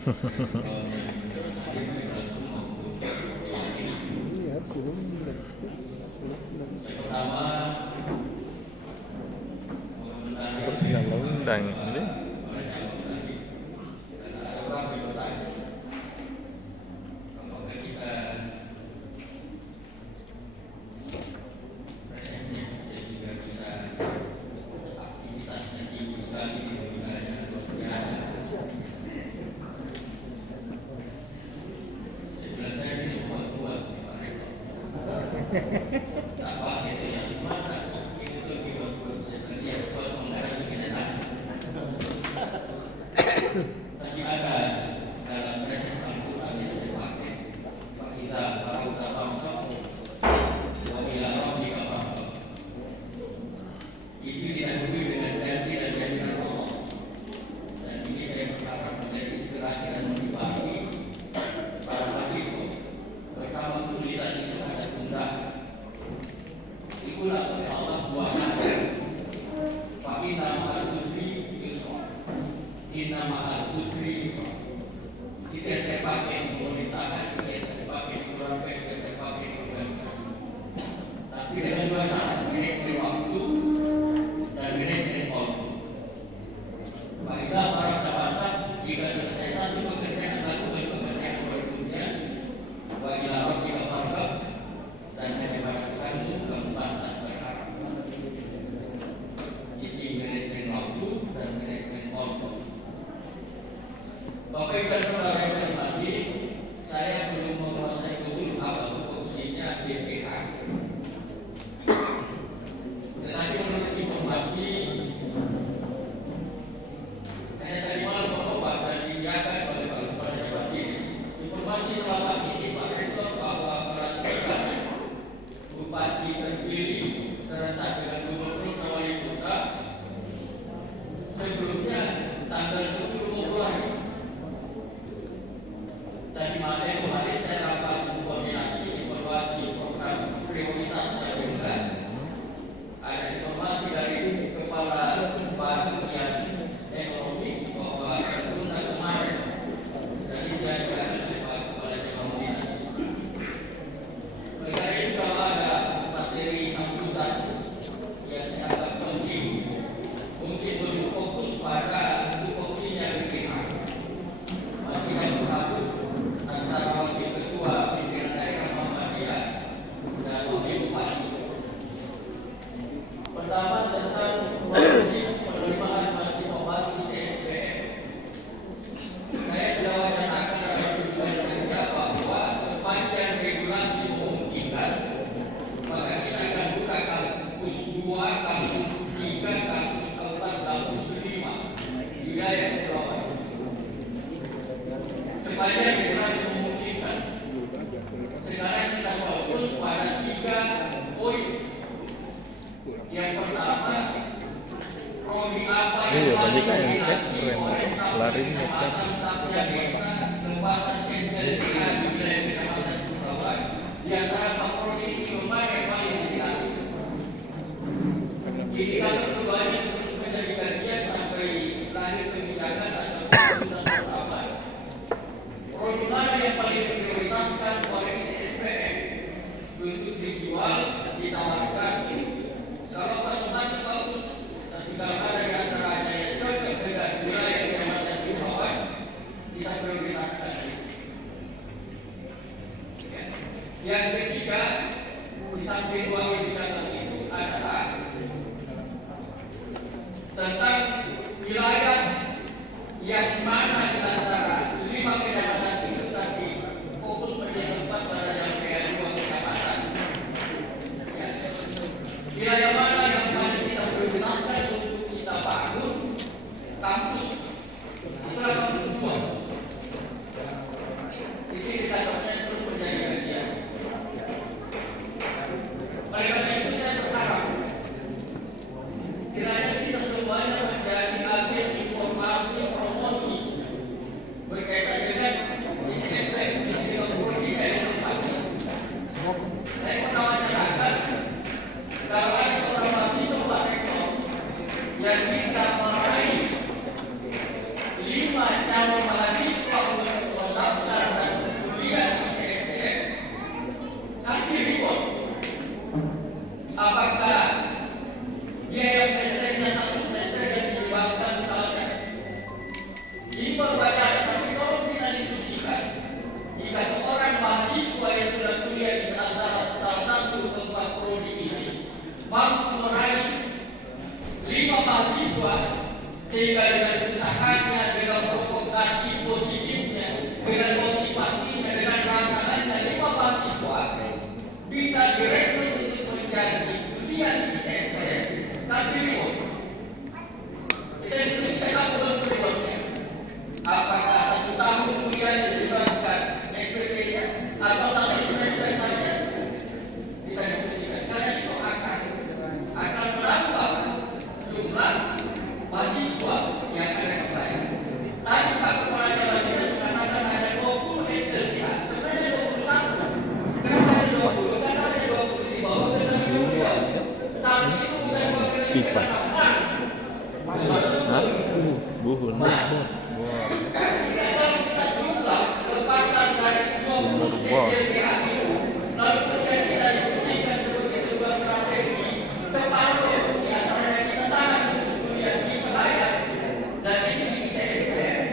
Iya, belum. Persidangan undang ini. Iya, banyak yang set keren, lari meter. Yang ketiga, di samping dua indikator itu adalah tentang wilayah yang mana di antara 5 kecamatan itu tadi fokus menjadi tempat pada yang dua kecamatan. Ya. Wilayah mana yang paling kita prioritaskan untuk kita bangun kampus itulah kampus kedua. Ini indikatornya terus menjadi bagian. Oleh karena itu saya berharap kiranya kita semuanya menjadi agen informasi promosi semangatnya, dengan provokasi positifnya, dengan motivasinya, dengan rangsangannya, 5 mahasiswa bisa direkrut untuk menjadi dunia ITSPM. Kasih reward. Kita diskusikan apa rewardnya. Apakah 1 tahun kemudian dibebaskan SPP-nya atau 1 semester saja? Kita diskusikan. Karena itu akan menambah jumlah mahasiswa yang ada di saya. Tadi Pak Kepala Jalan Dinas mengatakan ada 20 SLTA, sebenarnya 21. Kenapa ada 20? Karena ada 20 di bawah semua. Saat itu bukan Pipa. Hah? Buhun. Sumur bor. Lalu kemudian kita diskusikan sebagai sebuah strategi separuh di antaranya kita tahan kemudian di Selayar dan ini di ITSPM.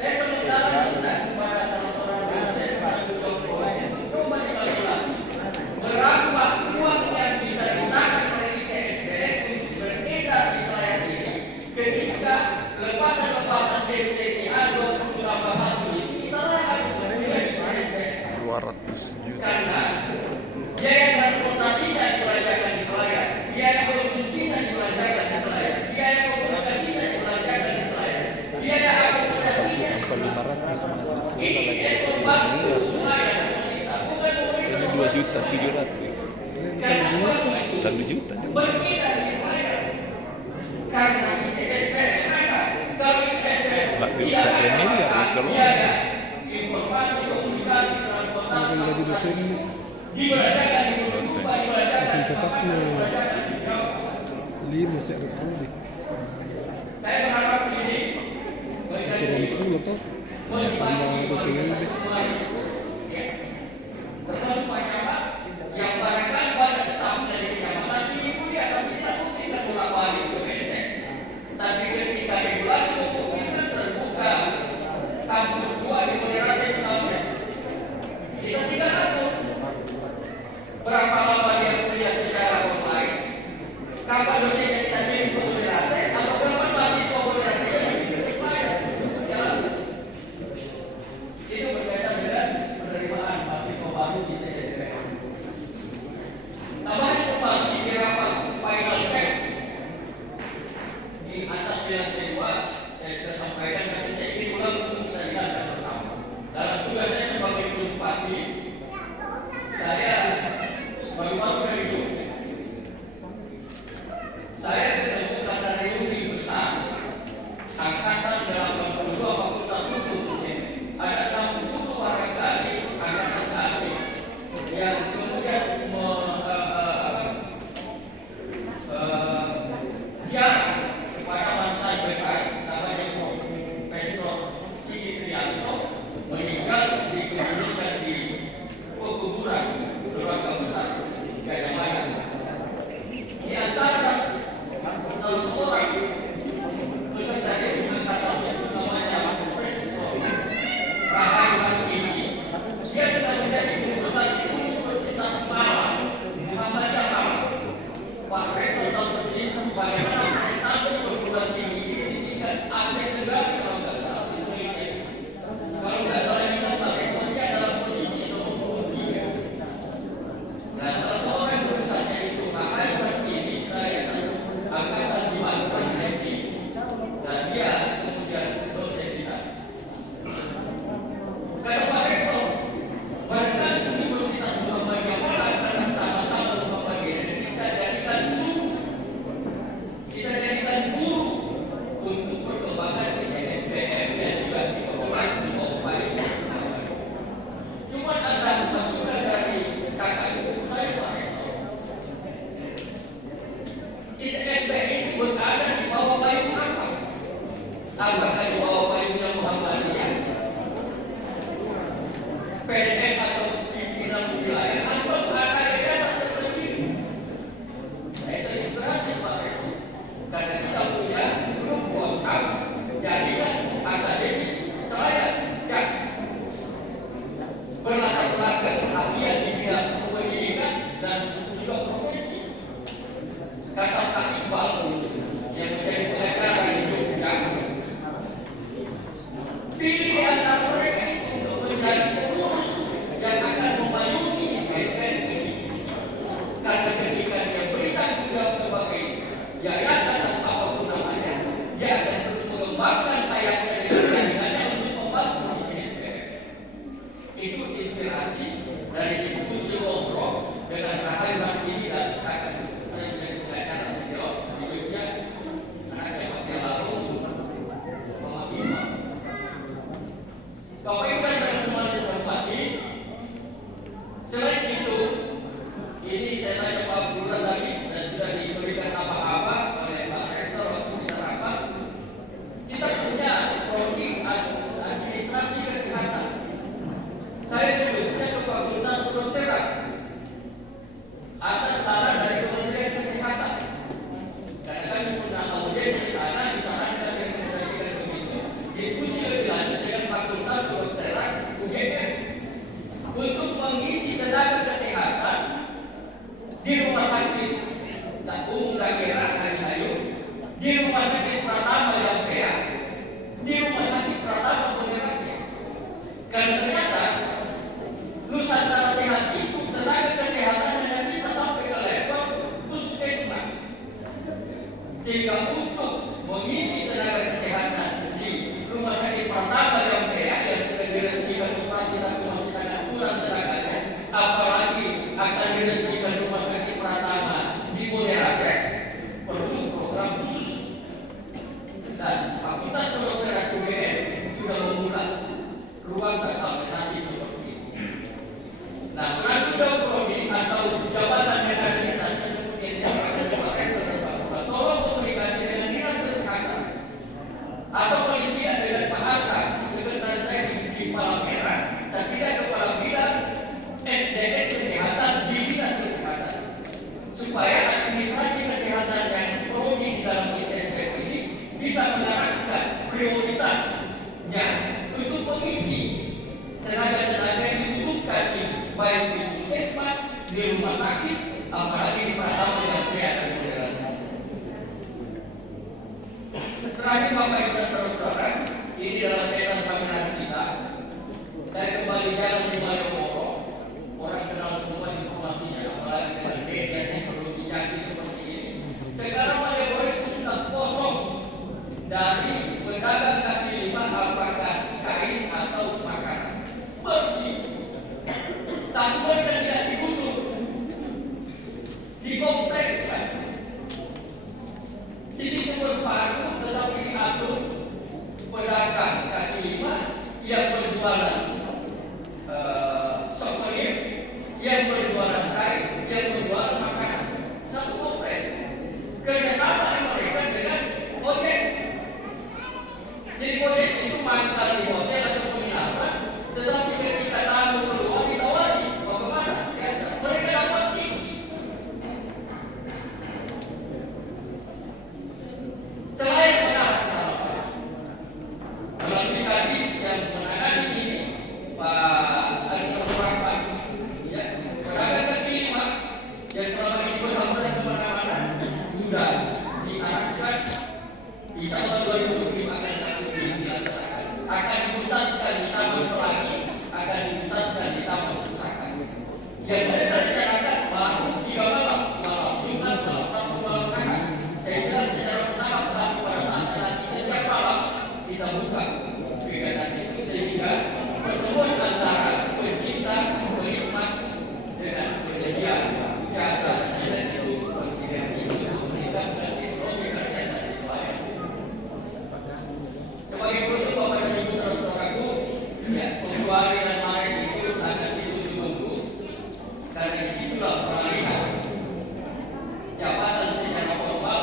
Saya sementara minta kepada salah seorang dosen Pak Joko coba dikalkulasi berapa uang yang bisa ditahan oleh ITSPM untuk beredar di Selayar ini ketika lepasan STTA 2021 ini kita lakukan kemudian di ITSPM. 200 juta. Karena biaya transportasinya dibelanjakan di Selayar, biaya konsumsinya dibelanjakan di Selayar, biaya komunikasinya dibelanjakan di Selayar, biaya akomodasinya. 500 mahasiswa Ini lagi membantu Selayar komunitas, bukan ini komunitas. 2.700.000. Karena uang itu 1 juta. berkira di Selayar. Karena ITSPM ada, kalau ITSPM Nggak bisa miliar kalau biaya informasi komunikasi Makan gaji dosen ini. dibelanjakan di dosen. Dosen tetapnya 5 se elektronik. Saya berharap ini Aturan pula toh. Tambah dosen yang lebih. termasuk Pak Camat yang barangkali banyak staf dari kecamatan ini kuliah tapi satu tidak bolak-balik ke Menteng. Tapi ketika regulasi hukum itu terbuka kampus 2 di Moderato misalnya, kita tidak atur berapa lama dia kuliah secara online, kapan dosennya kita kirim ke Moderato atau kapan mahasiswa Moderato yang dikirim ke saya. Itu berkaitan dengan penerimaan mahasiswa baru di TSPM. Tambahan informasi di rapat final check di atas bilang kedua, saya sudah sampaikan tapi saya ingin ulang untuk kita jelaskan bersama. Dalam tugas saya sebagai Bupati, saya baru-baru dari Jogja. Saya ketemu kata reuni besar angkatan 82 fakultas hukum. Ada 60 barangkali angkatan kami yang kemudian siap kepada mantan BKI namanya Profesor Sigit Trianto meninggal di kemudian di kuburan keluarga besar Gajah Mada. Di antara salah seorang peserta dari angkatan yang namanya Profesor Rahayu ini, dia sudah menjadi guru besar di Universitas Malang, Muhammadiyah Malang. Pak Rektor tahu persis bagaimana prestasi perguruan tinggi ini di tingkat Asia Tenggara kalau nggak salah itu ini. Kalau nggak salah kita Pak Rektornya dalam posisi nomor 23. Nah, salah seorang jurusannya itu Rahayu ini saya angkatan di Mantan Haji dan dia kemudian dosen di sana. Kata Pak Rektor, bahkan Universitas Muhammadiyah Malang karena sama-sama Muhammadiyah kita jadikan suku, kita jadikan guru untuk perkembangan ITSPM dan juga di Papua ini. Cuma ada masukan dari kakak sepupu saya Pak Rektor. ITSPM ini berada di bawah payung apa? Apakah di bawah payungnya Muhammadiyah? PDM atau pimpinan wilayah atau ada yayasan tersendiri. Saya terinspirasi Pak Rektor. Karena kita punya grup WhatsApp jaringan akademis Selayar JAS berlatar belakang keahlian di bidang pendidikan dan juga profesi. Kata Pak Iqbal yang menjadi pengacara di Jogja, mengembangkan sayapnya dengan hanya untuk membantu SPM. Itu inspirasi dari diskusi ngobrol dengan Rahayu Hartini dan kakak saya menjadi pengacara senior di Jogja, anaknya Pak Lalu, Mama Bima. Bapak Ibu dan teman-teman yang saya hormati, selain itu, ini saya tanya Pak Guru tadi dan sudah diberikan apa-apa oleh Pak Rektor waktu kita rapat. Kita punya prodi administrasi kesehatan. Saya juga punya Fakultas Kedokteran atas saran dari Kementerian Kesehatan. Karena kami pernah audit di sana kita rekomendasikan begitu. Diskusi lebih lanjut dengan Fakultas Kedokteran UGM untuk mengisi tenaga kesehatan di rumah sakit umum daerah Hayu, di rumah sakit Pratama Yampea, di rumah sakit Pratama Pemerintah. Karena ternyata Nusantara Sehat itu tenaga kesehatan hanya bisa sampai ke level puskesmas. Sehingga untuk mengisi tenaga kesehatan di rumah sakit Pratama Yampea yang sudah diresmikan operasi tapi masih sangat kurang tenaganya, apalagi akan diresmikan rumah sakit Pratama di Boyolali, perlu program khusus. Dan Fakultas Kedokteran UGM sudah membuka ruang dan alternatif seperti itu. Nah, penanggung jawab prodi atau jabatan yang ada di atasnya seperti yang disampaikan oleh Pak Rektor dan Pak Guru, tolong komunikasi dengan Dinas Kesehatan atau penelitian dengan bahasa sekretaris saya di Palmerah dan tidak kepala bidang SDM kesehatan di Dinas Kesehatan, supaya administrasi kesehatan yang prodi di dalam ITSPM ini bisa mengarahkan prioritasnya untuk mengisi tenaga-tenaga yang dibutuhkan baik di puskesmas, di rumah sakit, apalagi di Pratama yang kreatif modern. Terakhir Bapak Ibu dan Saudara, ini dalam kaitan pameran kita. Saya kembali jalan di Malioboro, orang kenal semua informasinya, apalagi dengan media teknologi canggih seperti ini. Sekarang Malioboro itu sudah kosong dari pedagang kaki lima, apakah kain atau makanan. Bersih. Tapi mereka tidak digusur, dikomplekskan. Di situ berpaku tetapi diatur pedagang kaki lima yang berjualan souvenir, yang berjualan kain, yang berjualan makanan. Satu kompleks. Kerjasama mereka dengan ojek. Jadi ojek itu mangkal di hotel atau penginapan, tetapi ketika tamu keluar ditawari, bagaimana? Mereka dapat tips. Selain mengarahkan melalui kadis yang menangani ini, Pak Al-Rahman, ya, pedagang kaki lima yang selama ini berhamburan kemana-mana sudah diarahkan bisa tahun 2025 akan dipusatkan di Taman Pelangi, akan dipusatkan di Taman Pusaka. Yang mereka rencanakan baru 3 malam Jumat, malam Sabtu, malam Ahad. Saya bilang secara bertahap, tapi pada saat nanti setiap malam kita buka kegiatan itu sehingga pertemuan antara pencinta, penikmat dengan penyedia jasa dan lain itu bersinergi untuk meningkatkan ekonomi rakyat dan Israel. Sebagai penutup Bapak dan Ibu saudara-saudaraku, ya, Februari dan Maret itu sangat ditunggu-tunggu karena disitulah peralihan jabatan secara formal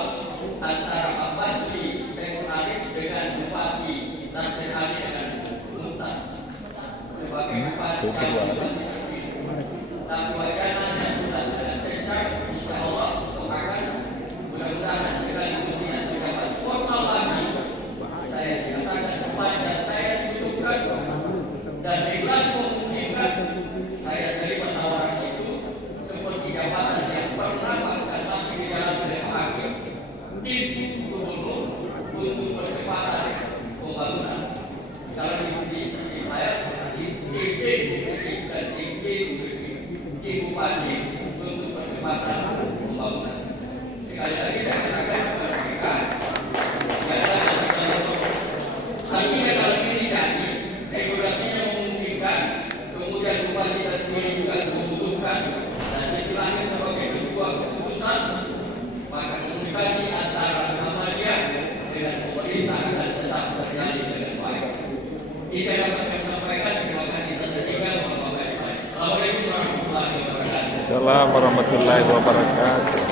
antara Pak Basri Saiful Arif dengan Bupati Nasir Ali dengan Muhtar sebagai Bupati terpilih. Tapi wacananya sudah sangat kencang, insya Allah untuk akan mudah-mudahan sekali kemudian mendapat formal lagi. Saya dikatakan sepanjang saya dibutuhkan dan regulasi memungkinkan saya terima tawaran itu seperti jabatan yang pernah bahkan masih di dalam hakim tim gubernur untuk percepatan pembangunan. Kalau di saya tim bupati Jika dapat kami sampaikan, terima kasih dan juga mohon maaf. Assalamualaikum warahmatullahi wabarakatuh. Assalamualaikum warahmatullahi wabarakatuh.